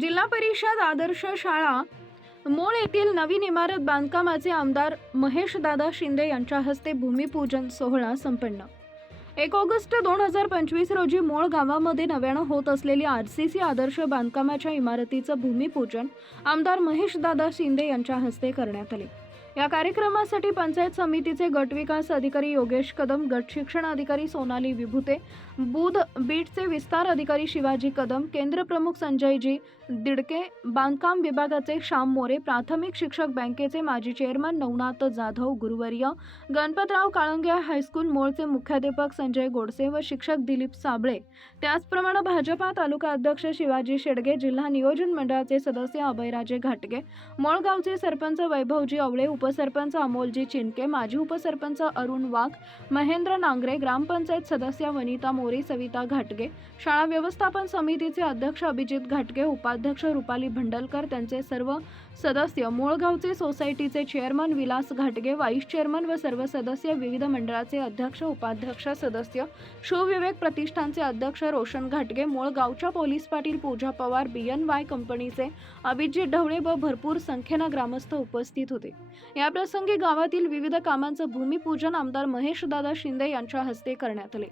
जिल्हा परिषद आदर्श शाळा मोळ येथील नवीन इमारत बांधकामाचे आमदार महेशदादा शिंदे यांच्या हस्ते भूमिपूजन सोहळा संपन्न. एक ऑगस्ट दोन हजार पंचवीस रोजी मोळ गावामध्ये नव्यानं होत असलेली आर सी सी आदर्श बांधकामाच्या इमारतीचं भूमिपूजन आमदार महेशदादा शिंदे यांच्या हस्ते करण्यात आले. या कार्यक्रमासाठी पंचायत समितीचे गट विकास अधिकारी योगेश कदम गट शिक्षण अधिकारी सोनाली विभुते बुध बीटचे विस्तार अधिकारी शिवाजी कदम केंद्र प्रमुख संजयजी दिडके बांधकाम विभागाचे श्याम मोरे प्राथमिक शिक्षक बँकेचे माजी चेअरमन नवनाथ जाधव गुरुवर्य गणपतराव काळंगे हायस्कूल मोळचे मुख्याध्यापक संजय गोडसे व शिक्षक दिलीप साबळे. त्याचप्रमाणे भाजपा तालुका अध्यक्ष शिवाजी शेडगे जिल्हा नियोजन मंडळाचे सदस्य अभयराजे घाटगे मोळगावचे सरपंच वैभवजी अवळे उपसरपंच अमोलजी चिनके माजी उपसरपंच अरुण वाघ महेंद्र नांगरे ग्रामपंचायत सदस्य वनिता मोरे सविता घाटगे शाळा व्यवस्थापन समितीचे अध्यक्ष अभिजित घाटगे उपाध्यक्ष रुपाली भंडलकर त्यांचे सर्व सदस्य मोळगावचे सोसायटीचे चेअरमन विलास घाटगे व्हाईस चेअरमन व सर्व सदस्य विविध मंडळाचे अध्यक्ष उपाध्यक्ष सदस्य शिवविवेक प्रतिष्ठानचे अध्यक्ष रोशन घाटगे मोळगावच्या police Patil Pooja Pawar B N Y कंपनीचे अभिजित ढवळे व भरपूर संख्येनं ग्रामस्थ उपस्थित होते. याप्रसंगी गावातील विविध कामांचं भूमिपूजन आमदार महेशदादा शिंदे यांच्या हस्ते करण्यात आले.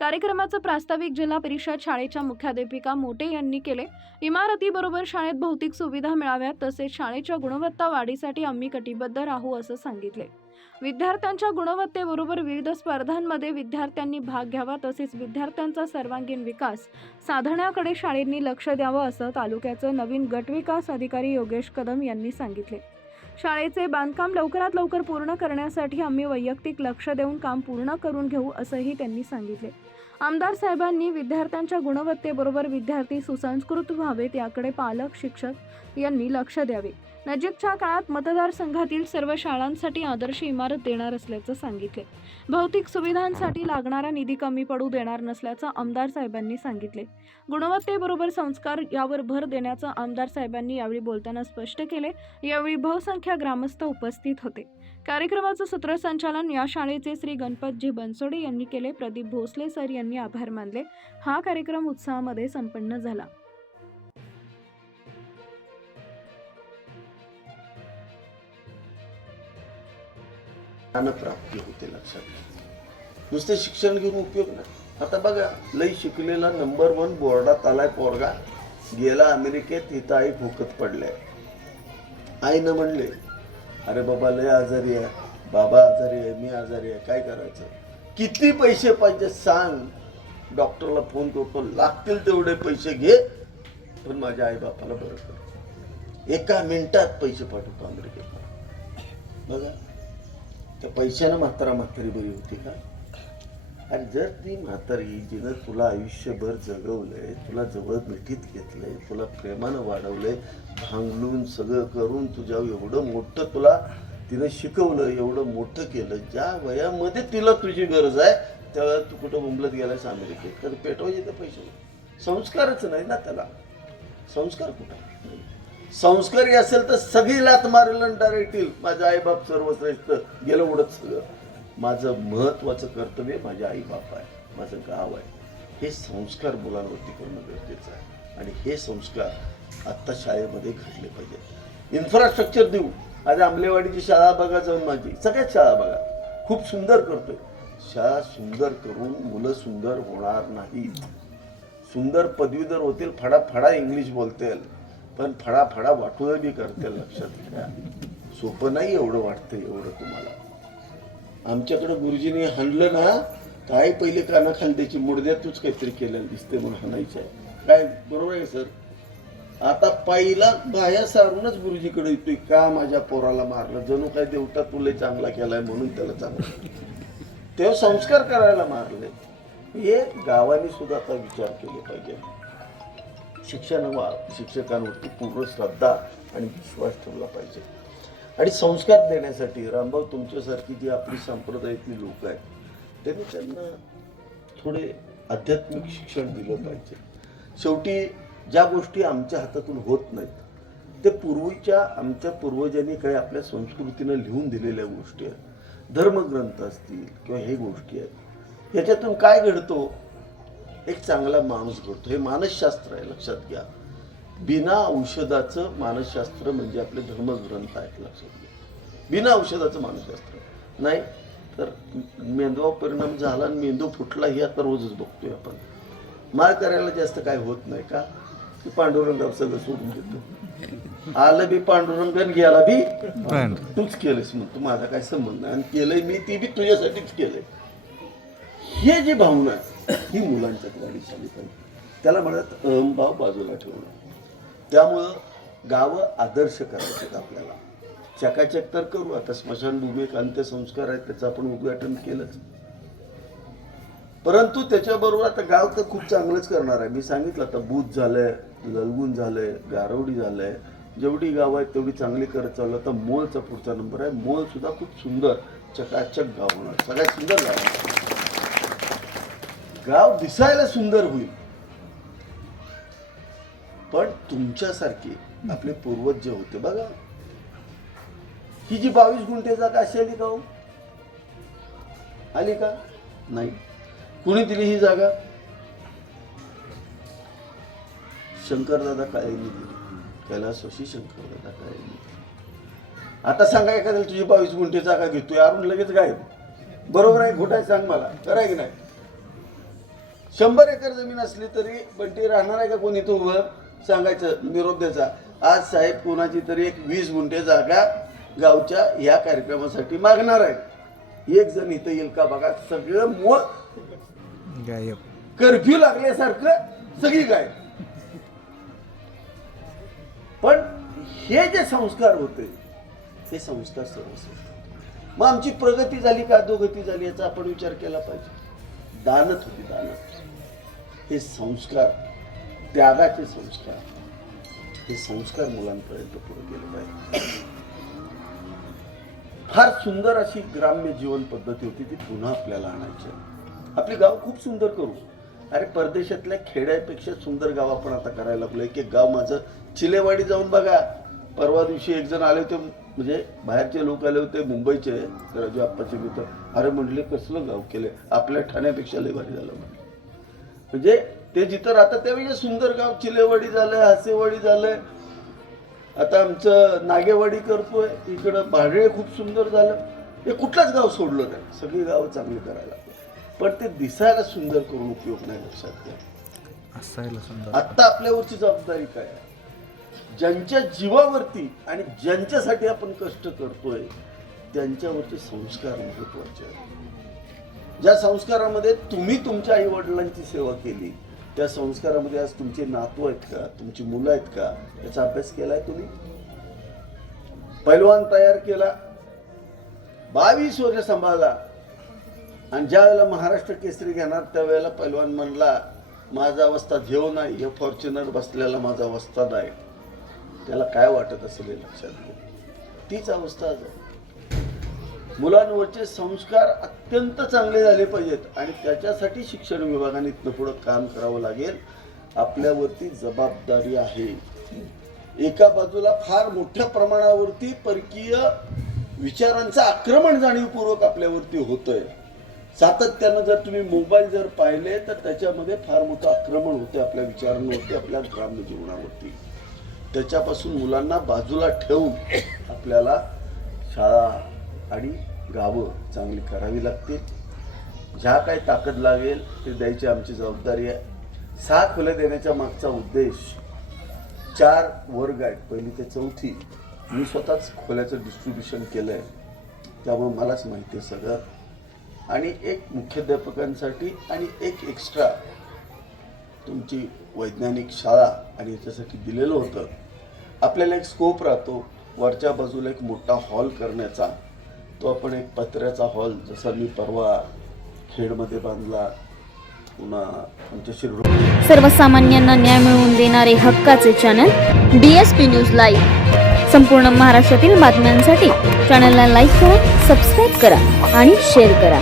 कार्यक्रमाचं प्रास्ताविक जिल्हा परिषद शाळेच्या मुख्याध्यापिका मोटे यांनी केले. इमारतीबरोबर शाळेत भौतिक सुविधा मिळाव्यात तसेच शाळेच्या गुणवत्ता वाढीसाठी आम्ही कटिबद्ध राहू असं सांगितले. विद्यार्थ्यांच्या गुणवत्तेबरोबर विविध स्पर्धांमध्ये विद्यार्थ्यांनी भाग घ्यावा तसेच विद्यार्थ्यांचा सर्वांगीण विकास साधण्याकडे शाळेंनी लक्ष द्यावं असं तालुक्याचं नवीन गटविकास अधिकारी योगेश कदम यांनी सांगितले. शाळेचे बांधकाम लवकरात लवकर पूर्ण करण्यासाठी आम्ही वैयक्तिक लक्ष देऊन काम पूर्ण करून घेऊ असंही त्यांनी सांगितले. आमदार साहेबांनी विद्यार्थ्यांच्या गुणवत्तेबरोबर विद्यार्थी सुसंस्कृत व्हावेत याकडे पालक शिक्षक यांनी लक्ष द्यावे. नजीकच्या काळात मतदारसंघातील सर्व शाळांसाठी आदर्श इमारत देणार असल्याचं सांगितले. भौतिक सुविधांसाठी लागणारा निधी कमी पडू देणार नसल्याचं आमदार साहेबांनी सांगितले. गुणवत्तेबरोबर संस्कार यावर भर देण्याचं आमदार साहेबांनी यावेळी बोलताना स्पष्ट केले. यावेळी बहुसंख्या ग्रामस्थ उपस्थित होते. कार्यक्रमाचं सूत्रसंचालन या शाळेचे श्री गणपतजी बनसोडे यांनी केले. प्रदीप भोसले सर यांनी आभार मानले. हा कार्यक्रम उत्साहामध्ये संपन्न झाला. ज्ञानप्राप्ती होते लक्षात. नुसते शिक्षण घेऊन उपयोग नाही. आता बघा लई शिकलेला नंबर वन बोर्डात आलाय पोरगा. गेला अमेरिकेत इथं आई भुकत पडले. आईनं म्हणले अरे बाबा लय आजारी आहे. बाबा आजारी आहे मी आजारी आहे. काय करायचं? किती पैसे पाहिजे सांग. डॉक्टरला फोन करतो. लागतील तेवढे पैसे घे. पण माझ्या आई बापाला बरं कर. एका मिनिटात पैसे पाठवतो अमेरिकेला बघा. त्या पैशानं म्हातारा म्हातारी बरी होती का? आणि जर ती म्हातारी जिनं तुला आयुष्यभर जगवलंय तुला जवळ मिठीत घेतलंय तुला प्रेमानं वाढवलंय भांगलून सगळं करून तुझ्या एवढं मोठं तुला तिनं शिकवलं एवढं मोठं केलं ज्या वयामध्ये तिला तुझी गरज आहे त्यावेळेला तू कुठं मुंबलत गेलायस अमेरिकेत? तर पेटवायचे ते पैसे. संस्कारच नाही ना त्याला. संस्कार कुठं? संस्कारी असेल तर सगळी लात मारेल डायरेक्ट येईल. माझा आईबाप सर्वश्रेष्ठ. गेलं उडत सगळं. माझं महत्वाचं कर्तव्य माझ्या आईबाप आहे. माझं गाव आहे. हे संस्कार मुलांवरती करणं गरजेचं आहे. आणि हे संस्कार आत्ता शाळेमध्ये घडले पाहिजेत. इन्फ्रास्ट्रक्चर देऊ. आज आंबलेवाडीची शाळा बघा जाऊन माझी. सगळ्याच शाळा बघा. खूप सुंदर करतोय. शाळा सुंदर करून मुलं सुंदर होणार नाहीत. सुंदर पदवीधर होतील. फडा फडा इंग्लिश बोलतील. पण फडाफडा वाटूया बी करते लक्षात घ्या. सोपं नाही एवढं वाटतं एवढं तुम्हाला. आमच्याकडं गुरुजीने हाणलं ना काय पहिले कानाखाली त्याची मुडद्यातूच काहीतरी केलेलं दिसते म्हणून हाणायचं आहे. काय बरोबर आहे सर? आता पहिला बाया सारूनच गुरुजीकडे येतोय. का माझ्या पोराला मारलं? जणू काय देवता तुला चांगला केलाय म्हणून त्याला चांगला तेव्हा संस्कार करायला मारले. हे गावाने सुद्धा आता विचार केले पाहिजे. शिक्षण शिक्षकांवरती पूर्ण श्रद्धा आणि विश्वास ठेवला पाहिजे. आणि संस्कार देण्यासाठी रामभाऊ तुमच्यासारखी जी आपली संप्रदायातली लोक आहेत त्यांनी त्यांना थोडे आध्यात्मिक शिक्षण दिलं पाहिजे. शेवटी ज्या गोष्टी आमच्या हातातून होत नाहीत ते पूर्वीच्या आमच्या पूर्वजांनी काही आपल्या संस्कृतीनं लिहून दिलेल्या गोष्टी आहेत. धर्मग्रंथ असतील किंवा हे गोष्टी आहेत याच्यातून काय घडतो? एक चांगला माणूस घडतो. हे मानसशास्त्र आहे लक्षात घ्या. बिना औषधाचं मानसशास्त्र म्हणजे आपले धर्मग्रंथ आहेत लक्षात घ्या. बिना औषधाचं मानसशास्त्र. नाही तर मेंदूवर परिणाम झाला आणि मेंदू फुटला हे आता रोजच बघतोय आपण. माळ करायला जास्त काय होत नाही का? की पांडुरंगावर सगळं सोडून देतो. आलं बी पांडुरंगन गेला बी तूच केलंस म्हणतो माझा काय संबंध नाही. आणि केलंय मी ती बी तुझ्यासाठीच केलंय. हे जी भावना आहे, ही मुलांच्यात वाढी झाली पाहिजे त्याला म्हणत अहमभाव बाजूला ठेवणं त्यामुळं गावं आदर्श करायचे आपल्याला. चकाचक तर करू आता स्मशानभूमी एक अंत्यसंस्कार आहेत त्याचं आपण उद्घाटन केलंच. परंतु त्याच्याबरोबर आता गाव तर खूप चांगलंच करणार आहे. मी सांगितलं आता बूथ झालंय ललगुण झालंय गारवडी झालंय. जेवढी गाव आहेत तेवढी चांगली करत चाललं. तर मोलचा पुढचा नंबर आहे. मोल सुद्धा खूप सुंदर चकाचक गाव होणार. सगळ्यात सुंदर गाव होणार गाव दिसायला सुंदर होईल. पण तुमच्यासारखे आपले पूर्वज जे होते बघा ही जी बावीस गुंठे जागा अशी आली का हो? आली का? नाही. कुणी दिली ही जागा? शंकरदादा काळेंनी दिली. कैलासवासी शंकरदादा काळेंनी दिली. आता सांगा एखाद्याला तुझी बावीस गुंठे जागा घेतोय अरुण लगेच गायब. बरोबर आहे घोटाय सांग मला. कराय की नाही? शंभर एकर जमीन असली तरी बंटी राहणार आहे का कोणी तो उभं? सांगायचं निरोप द्यायचा. आज साहेब कोणाची तरी एक वीस गुंठे जागा गावच्या या कार्यक्रमासाठी मागणार आहे एक जण इथं येईल का बघा सगळं मोळ गायब. कर्फ्यू लागल्यासारखं सगळी काय पण हे जे संस्कार होते ते संस्कार सर्वश्रेष्ठ मग आमची प्रगती झाली का अधोगती झाली याचा आपण विचार केला पाहिजे. दानत होती दानत. हे संस्कार त्यागाचे संस्कार. हे संस्कार मुलांपर्यंत पुढे गेले पाहिजे. फार सुंदर अशी ग्राम्य जीवन पद्धती होती ती पुन्हा आपल्याला आणायची आहे. गाव खूप सुंदर करू. अरे परदेशातल्या खेड्यापेक्षा सुंदर गाव आपण आता करायला लागलो. एक एक गाव माझं चिलेवाडी जाऊन बघा. परवा दिवशी एक जण आले होते म्हणजे बाहेरचे लोक आले होते मुंबईचे राजू आप्पाचे मित्र अरे म्हणले कसलं गाव केले आपल्या ठाण्यापेक्षा लय भारी झालं म्हटलं म्हणजे ते जिथं राहतात त्यावेळी सुंदर गाव चिलेवाडी झालंय हासेवाडी झालंय. आता आमचं नागेवाडी करतोय इकडं भाडळे खूप सुंदर झालं. हे कुठलंच गाव सोडलं नाही सगळी गावं चांगली करायला पण ते दिसायला सुंदर करून उपयोग नाही लक्षात घ्या. असायला सुंदर. आत्ता आपल्यावरची जबाबदारी काय आहे? ज्यांच्या जीवावरती आणि ज्यांच्यासाठी आपण कष्ट करतोय त्यांच्यावरचे संस्कार महत्त्वाचे आहेत. ज्या संस्कारामध्ये तुम्ही तुमच्या आई वडिलांची सेवा केली त्या संस्कारामध्ये आज तुमचे नातू आहेत का तुमची मुलं आहेत का याचा अभ्यास केलाय तुम्ही? पैलवान तयार केला बावीस वर्ष सांभाळला आणि ज्या वेळेला महाराष्ट्र केसरी घेणार त्यावेळेला पैलवान म्हणला माझा अवस्था घेऊ नाही हे फॉर्च्युनर बसलेला माझा अवस्था आहे त्याला काय वाटत असेल हे लक्षात तीच अवस्था मुलांवरचे संस्कार अत्यंत चांगले झाले पाहिजेत आणि त्याच्यासाठी शिक्षण विभागाने इथनं पुढं काम करावं लागेल. आपल्यावरती जबाबदारी आहे. एका बाजूला फार मोठ्या प्रमाणावरती परकीय विचारांचं आक्रमण जाणीवपूर्वक आपल्यावरती होतंय. सातत्यानं जर तुम्ही मोबाईल जर पाहिले तर त्याच्यामध्ये फार मोठं आक्रमण होते आपल्या विचारांवरती आपल्या ग्राम्य जीवनावरती. त्याच्यापासून मुलांना बाजूला ठेवून आपल्याला शाळा आणि गावं चांगली करावी लागतील. ज्या काही ताकद लागेल ते द्यायची आमची जबाबदारी आहे. सहा खोल्या देण्याच्या मागचा उद्देश चार वर्ग आहेत. पहिली ते चौथी. मी स्वतःच खोल्याचं डिस्ट्रीब्युशन केलं आहे त्यामुळे मलाच माहिती आहे सगळं. आणि एक मुख्याध्यापकांसाठी आणि एक एक्स्ट्रा तुमची वैज्ञानिक शाळा आणि याच्यासाठी दिलेलं होतं. आपल्याला एक स्कोप राहतो. वरच्या बाजूला एक मोठा हॉल करण्याचा. तो आपण एक पत्र्याचा हॉल जसा मी परवा खेडमध्ये बांधला पुन्हा आमच्या सर्वसामान्यांना न्याय मिळवून देणारे हक्काचे channel D S P news live संपूर्ण महाराष्ट्रातील बातम्यांसाठी चॅनलला लाईक करा सबस्क्राईब करा आणि शेअर करा.